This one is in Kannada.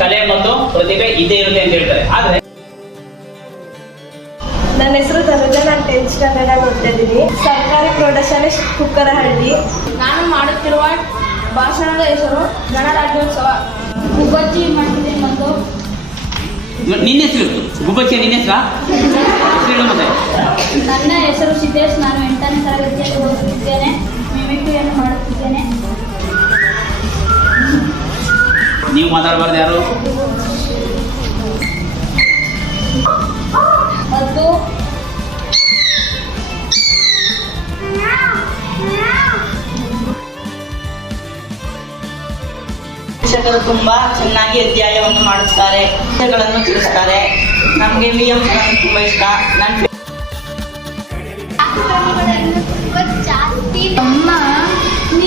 ಕಲೆ ಮತ್ತು ಪ್ರತಿಭೆ ಇದ್ದೇ ಇರುತ್ತೆ ಅಂತ ಹೇಳ್ತಾರೆ. ಆದ್ರೆ ನನ್ನ ಹೆಸರು ತನುಜಾ, ನಾನು 10th ಸ್ಟ್ಯಾಂಡರ್ಡ್ ಆಗಿ ಓದ್ತಾ ಇದ್ದೀನಿ. ಸರ್ಕಾರಿ ಪ್ರೌಢಶಾಲೆ ಕುಕ್ಕರಹಳ್ಳಿ. ನಾನು ಮಾಡುತ್ತಿರುವ ಭಾಷಣದ ಹೆಸರು ಗಣರಾಜ್ಯೋತ್ಸವ. ಗುಬ್ಬಚ್ಚಿ ಮಾಡ್ತಿದ್ದೀನಿ ಮತ್ತು ನಿನ್ನ ಹೆಸರು ಗುಬ್ಬಚ್ಚಿ, ನಿನ್ನ ಹೆಸರು ಮತ್ತೆ? ನನ್ನ ಹೆಸರು ಸಿದ್ದೇಶ್. ನಾನು 8ನೇ ತರಗತಿಯಲ್ಲಿ ಓದುತ್ತಿದ್ದೇನೆ. ಮಿಮಿಕ್ರಿಯನ್ನು ಮಾಡುತ್ತಿದ್ದೇನೆ. ನೀವು ಮಾತಾಡಬಾರ್ದು ಯಾರು? ಮತ್ತು ಶಿಕ್ಷಕರು ತುಂಬಾ ಚೆನ್ನಾಗಿ ಅಧ್ಯಾಯವನ್ನು ಮಾಡುತ್ತಾರೆ, ವಿಷಯಗಳನ್ನು ತಿಳಿಸ್ತಾರೆ. ನಮಗೆ ವಿ.ಎಂ. ತುಂಬಾ ಇಷ್ಟ. ಜಾಸ್ತಿ